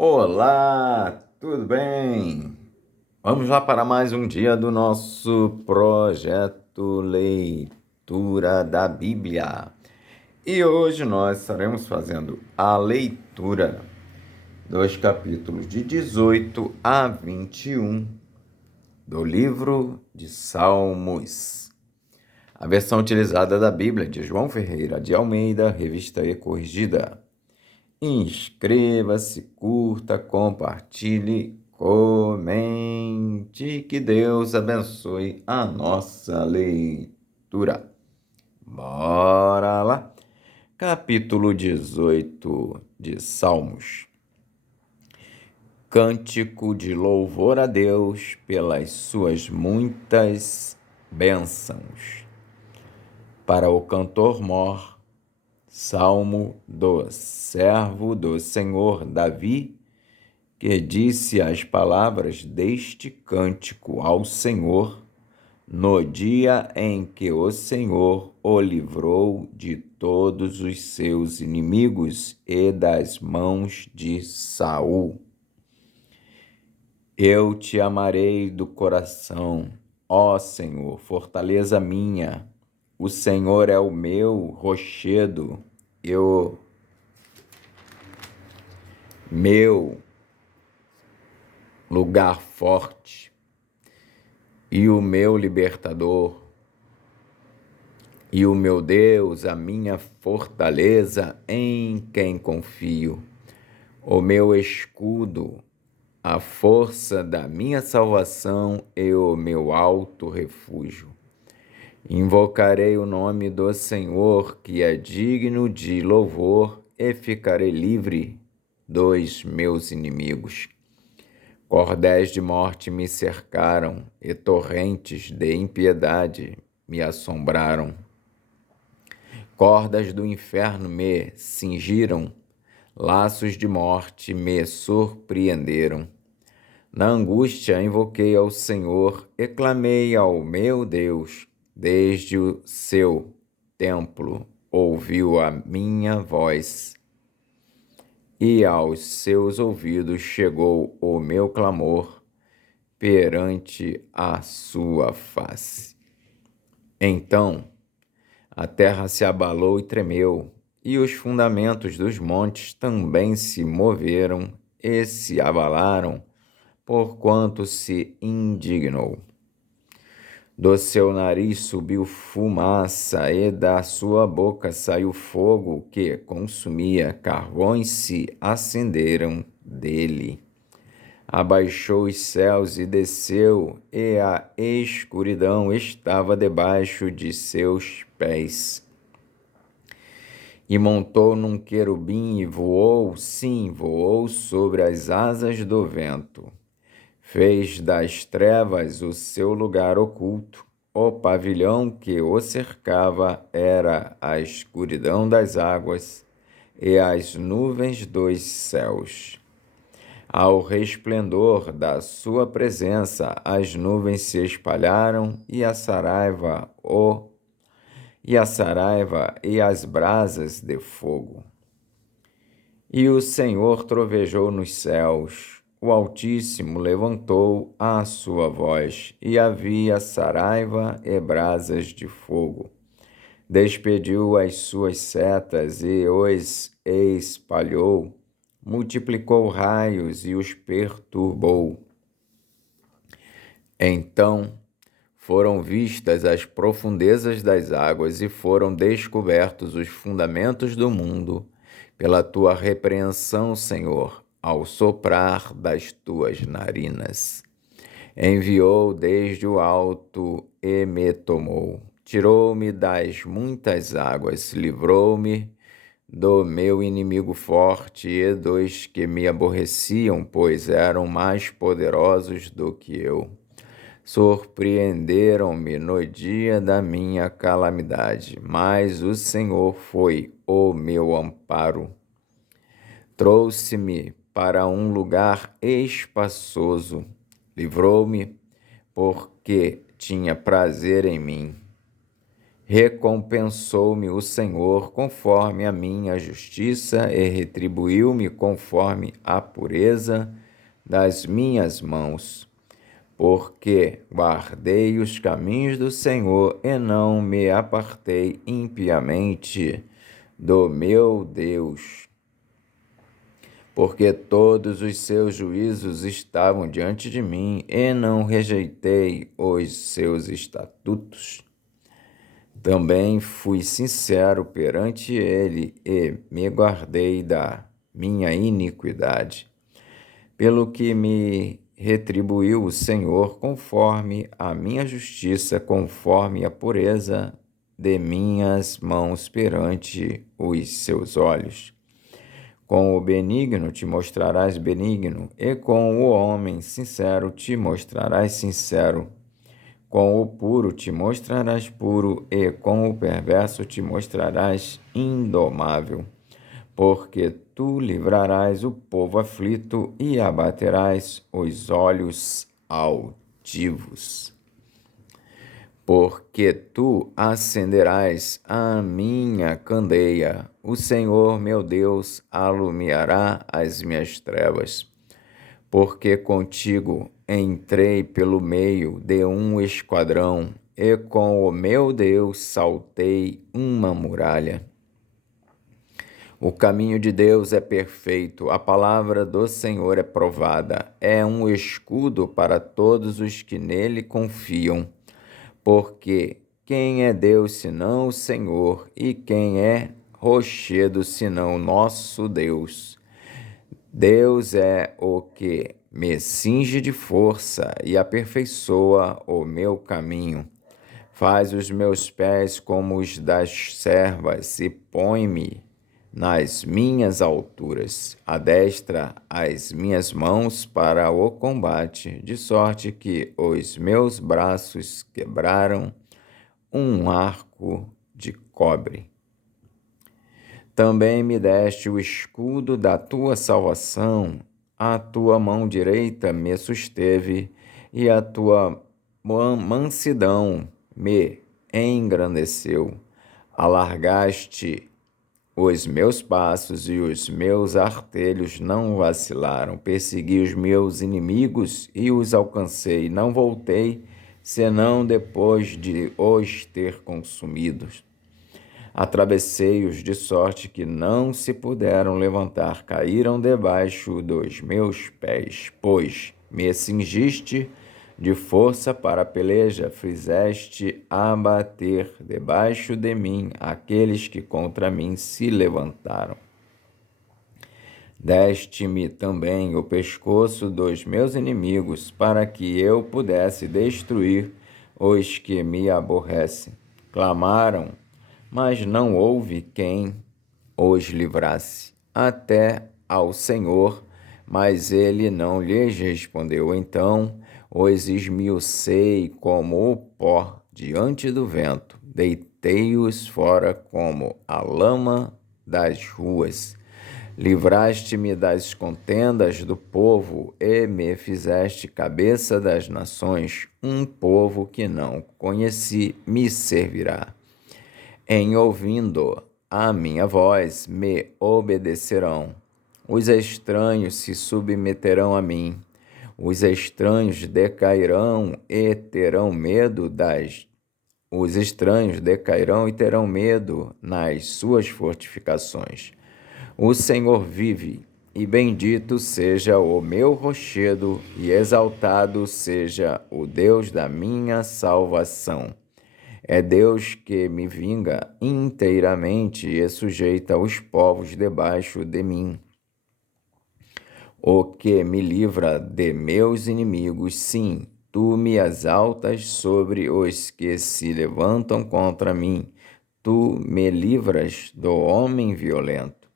Olá, tudo bem? Vamos lá para mais um dia do nosso projeto Leitura da Bíblia. E hoje nós estaremos fazendo a leitura dos capítulos de 18 a 21 do livro de Salmos. A versão utilizada da Bíblia de João Ferreira de Almeida, revista e corrigida. Inscreva-se, curta, compartilhe, comente. Que Deus abençoe a nossa leitura. Bora lá! Capítulo 18 de Salmos. Cântico de louvor a Deus pelas suas muitas bênçãos. Para o cantor-mor, Salmo do servo do Senhor Davi, que disse as palavras deste cântico ao Senhor no dia em que o Senhor o livrou de todos os seus inimigos e das mãos de Saul. Eu te amarei do coração, ó Senhor, fortaleza minha. O Senhor é o meu rochedo, meu lugar forte e o meu libertador, e o meu Deus, a minha fortaleza em quem confio, o meu escudo, a força da minha salvação e o meu alto refúgio. Invocarei o nome do Senhor, que é digno de louvor, e ficarei livre dos meus inimigos. Cordéis de morte me cercaram e torrentes de impiedade me assombraram. Cordas do inferno me cingiram, laços de morte me surpreenderam. Na angústia invoquei ao Senhor e clamei ao meu Deus. Desde o seu templo ouviu a minha voz, e aos seus ouvidos chegou o meu clamor perante a sua face. Então a terra se abalou e tremeu, e os fundamentos dos montes também se moveram e se abalaram, porquanto se indignou. Do seu nariz subiu fumaça, e da sua boca saiu fogo que consumia, carvões se acenderam dele. Abaixou os céus e desceu, e a escuridão estava debaixo de seus pés. E montou num querubim e voou, sim, voou sobre as asas do vento. Fez das trevas o seu lugar oculto. O pavilhão que o cercava era a escuridão das águas e as nuvens dos céus. Ao resplendor da sua presença, as nuvens se espalharam e a saraiva e as brasas de fogo. E o Senhor trovejou nos céus. O Altíssimo levantou a sua voz, e havia saraiva e brasas de fogo. Despediu as suas setas e os espalhou, multiplicou raios e os perturbou. Então foram vistas as profundezas das águas e foram descobertos os fundamentos do mundo, pela tua repreensão, Senhor, ao soprar das tuas narinas. Enviou desde o alto e me tomou. Tirou-me das muitas águas, livrou-me do meu inimigo forte e dos que me aborreciam, pois eram mais poderosos do que eu. Surpreenderam-me no dia da minha calamidade, mas o Senhor foi o meu amparo. Trouxe-me para um lugar espaçoso, livrou-me porque tinha prazer em mim. Recompensou-me o Senhor conforme a minha justiça e retribuiu-me conforme a pureza das minhas mãos. Porque guardei os caminhos do Senhor e não me apartei impiamente do meu Deus. Porque todos os seus juízos estavam diante de mim e não rejeitei os seus estatutos. Também fui sincero perante ele e me guardei da minha iniquidade, pelo que me retribuiu o Senhor conforme a minha justiça, conforme a pureza de minhas mãos perante os seus olhos. Com o benigno te mostrarás benigno, e com o homem sincero te mostrarás sincero. Com o puro te mostrarás puro, e com o perverso te mostrarás indomável. Porque tu livrarás o povo aflito e abaterás os olhos altivos. Porque tu acenderás a minha candeia, o Senhor meu Deus alumiará as minhas trevas. Porque contigo entrei pelo meio de um esquadrão, e com o meu Deus saltei uma muralha. O caminho de Deus é perfeito, a palavra do Senhor é provada, é um escudo para todos os que nele confiam. Porque quem é Deus senão o Senhor, e quem é rochedo senão nosso Deus? Deus é o que me cinge de força e aperfeiçoa o meu caminho. Faz os meus pés como os das servas e põe-me nas minhas alturas. Adestra as minhas mãos para o combate, de sorte que os meus braços quebraram um arco de cobre. Também me deste o escudo da tua salvação, a tua mão direita me susteve, e a tua mansidão me engrandeceu. Alargaste os meus passos e os meus artelhos não vacilaram. Persegui os meus inimigos e os alcancei. Não voltei, senão depois de os ter consumidos. Atravessei-os de sorte que não se puderam levantar, caíram debaixo dos meus pés. Pois me cingiste de força para a peleja, fizeste abater debaixo de mim aqueles que contra mim se levantaram. Deste-me também o pescoço dos meus inimigos, para que eu pudesse destruir os que me aborrecem. Clamaram, mas não houve quem os livrasse, até ao Senhor, mas ele não lhes respondeu. Então os esmiucei como o pó diante do vento, deitei-os fora como a lama das ruas. Livraste-me das contendas do povo e me fizeste cabeça das nações. Um povo que não conheci me servirá. Em ouvindo a minha voz, me obedecerão. Os estranhos se submeterão a mim. Os estranhos decairão e terão medo Os estranhos decairão e terão medo nas suas fortificações. O Senhor vive, e bendito seja o meu rochedo, e exaltado seja o Deus da minha salvação. É Deus que me vinga inteiramente e sujeita os povos debaixo de mim. O que me livra de meus inimigos, sim, tu me exaltas sobre os que se levantam contra mim. Tu me livras do homem violento.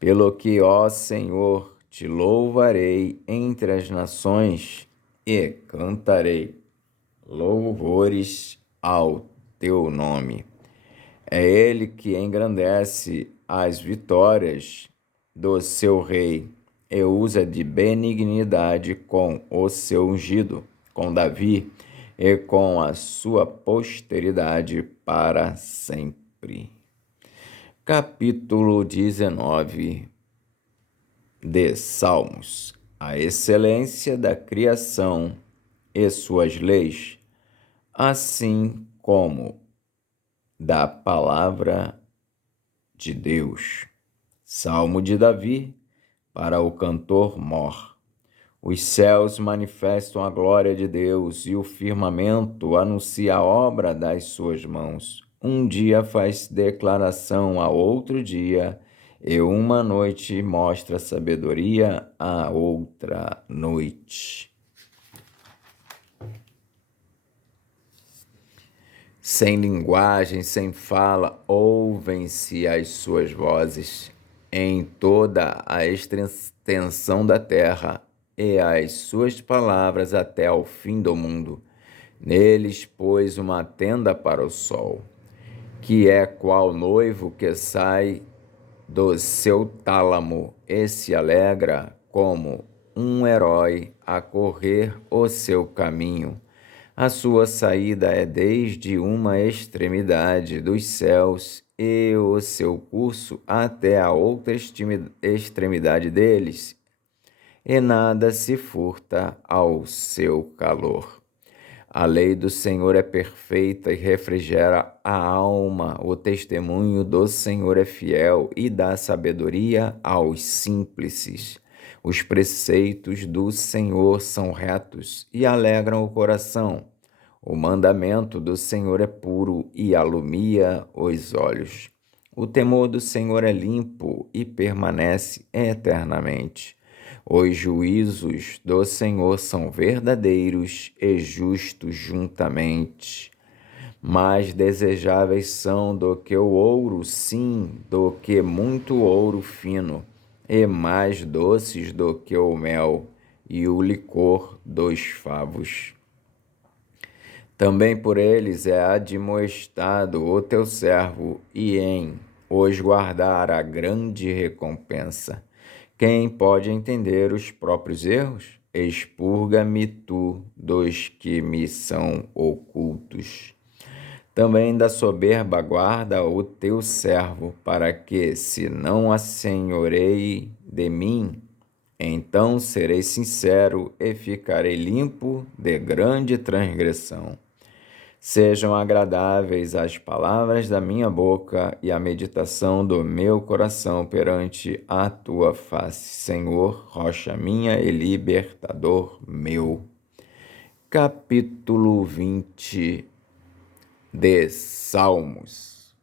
Pelo que, ó Senhor, te louvarei entre as nações e cantarei louvores ao teu nome. É ele que engrandece as vitórias do seu rei e usa de benignidade com o seu ungido, com Davi, e com a sua posteridade para sempre. Capítulo 19 de Salmos. A excelência da criação e suas leis, assim como da palavra de Deus. Salmo de Davi para o cantor mor. Os céus manifestam a glória de Deus e o firmamento anuncia a obra das suas mãos. Um dia faz declaração a outro dia, e uma noite mostra sabedoria a outra noite. Sem linguagem, sem fala, ouvem-se as suas vozes em toda a extensão da terra, e as suas palavras até ao fim do mundo. Neles pôs uma tenda para o sol, que é qual noivo que sai do seu tálamo e se alegra como um herói a correr o seu caminho. A sua saída é desde uma extremidade dos céus e o seu curso até a outra extremidade deles, e nada se furta ao seu calor. A lei do Senhor é perfeita e refrigera a alma. O testemunho do Senhor é fiel e dá sabedoria aos simples. Os preceitos do Senhor são retos e alegram o coração. O mandamento do Senhor é puro e alumia os olhos. O temor do Senhor é limpo e permanece eternamente. Os juízos do Senhor são verdadeiros e justos juntamente. Mais desejáveis são do que o ouro, sim, do que muito ouro fino, e mais doces do que o mel e o licor dos favos. Também por eles é admoestado o teu servo, e em os guardar a grande recompensa. Quem pode entender os próprios erros? Expurga-me tu dos que me são ocultos. Também da soberba guarda o teu servo, para que, se não assenhoreie de mim, então serei sincero e ficarei limpo de grande transgressão. Sejam agradáveis as palavras da minha boca e a meditação do meu coração perante a tua face, Senhor, rocha minha e libertador meu. Capítulo 20 de Salmos.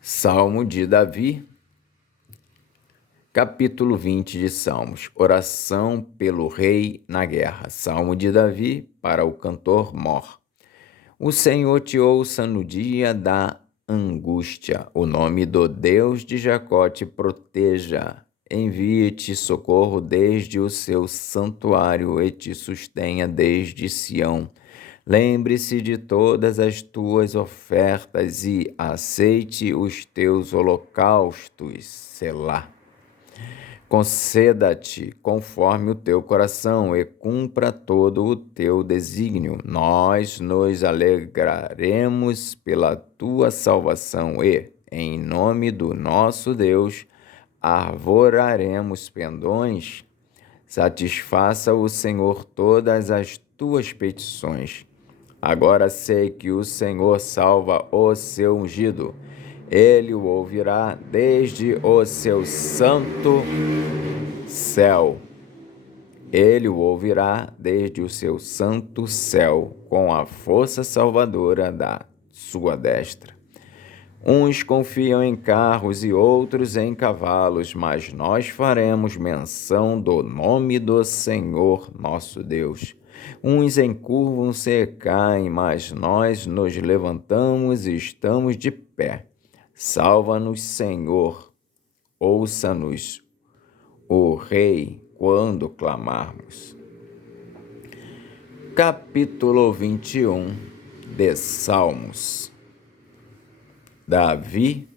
Salmo de Davi. Capítulo 20 de Salmos. Oração pelo rei na guerra. Salmo de Davi para o cantor mor. O Senhor te ouça no dia da angústia. O nome do Deus de Jacó te proteja. Envie-te socorro desde o seu santuário e te sustenha desde Sião. Lembre-se de todas as tuas ofertas e aceite os teus holocaustos. Selá. Conceda-te conforme o teu coração e cumpra todo o teu desígnio. Nós nos alegraremos pela tua salvação e, em nome do nosso Deus, arvoraremos pendões. Satisfaça o Senhor todas as tuas petições. Agora sei que o Senhor salva o seu ungido. Ele o ouvirá desde o seu santo céu. Ele o ouvirá desde o seu santo céu, com a força salvadora da sua destra. Uns confiam em carros e outros em cavalos, mas nós faremos menção do nome do Senhor nosso Deus. Uns encurvam-se e caem, mas nós nos levantamos e estamos de pé. Salva-nos, Senhor, ouça-nos, o Rei, quando clamarmos. Capítulo 21 de Salmos. Davi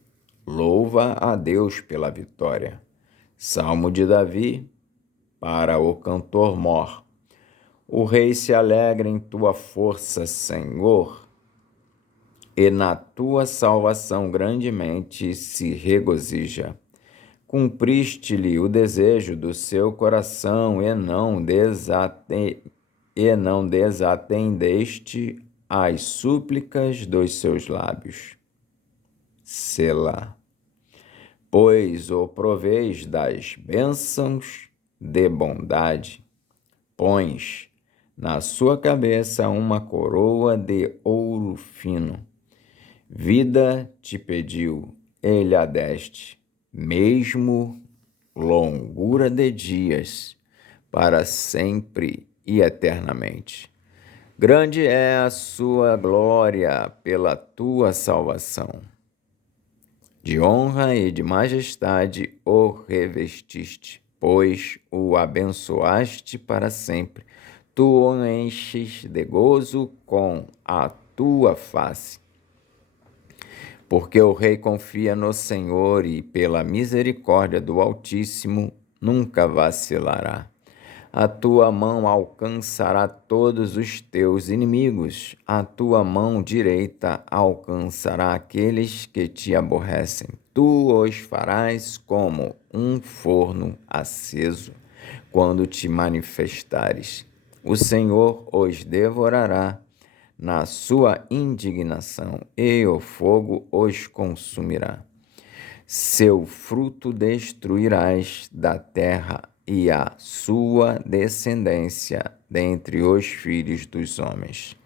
louva a Deus pela vitória. Salmo de Davi para o cantor mor. O rei se alegra em tua força, Senhor, e na tua salvação grandemente se regozija. Cumpriste-lhe o desejo do seu coração e não desatendeste as súplicas dos seus lábios. Selá. Pois o proveis das bênçãos de bondade, pões na sua cabeça uma coroa de ouro fino. Vida te pediu, ele a deste, mesmo longura de dias, para sempre e eternamente. Grande é a sua glória pela tua salvação. De honra e de majestade o revestiste, pois o abençoaste para sempre. Tu o enches de gozo com a tua face. Porque o rei confia no Senhor e, pela misericórdia do Altíssimo, nunca vacilará. A tua mão alcançará todos os teus inimigos, a tua mão direita alcançará aqueles que te aborrecem. Tu os farás como um forno aceso, quando te manifestares. O Senhor os devorará na sua indignação, e o fogo os consumirá. Seu fruto destruirás da terra, e a sua descendência dentre os filhos dos homens.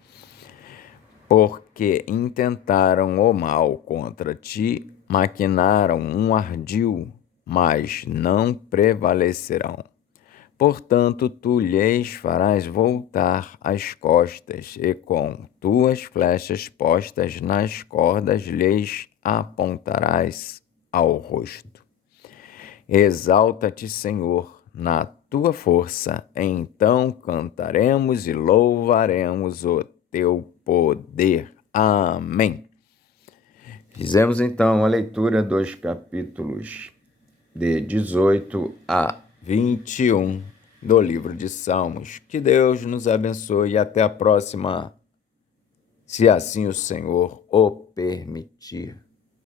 Porque intentaram o mal contra ti, maquinaram um ardil, mas não prevalecerão. Portanto, tu lhes farás voltar as costas, e com tuas flechas postas nas cordas lhes apontarás ao rosto. Exalta-te, Senhor, na tua força, então cantaremos e louvaremos o teu poder. Amém. Fizemos então a leitura dos capítulos de 18 a 21 do livro de Salmos. Que Deus nos abençoe e até a próxima, se assim o Senhor o permitir.